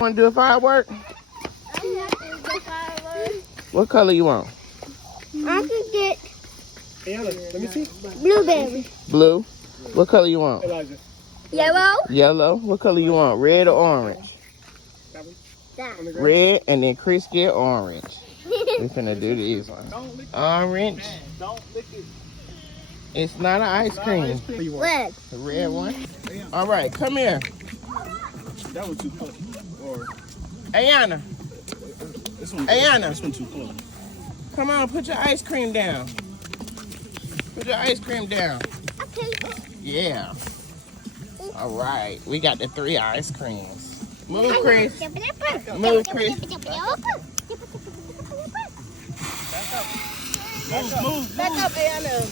Want to do a firework? What color you want? I can get Let me see. blueberry. Blue. What color you want? Elijah. Yellow. Yellow. What color you want? Red or orange? Red, and then Chris get orange. We're finna do these ones. Orange. Don't lick it. It's not an ice cream. Red. The red one. All right, come here. That one too close. Or Ayana, this one. Ayana. This one too close. Come on, put your ice cream down. Put your ice cream down. Okay. Yeah. All right, we got the 3 ice creams. Move, Chris. Move, Chris. Move. Back up, Anna.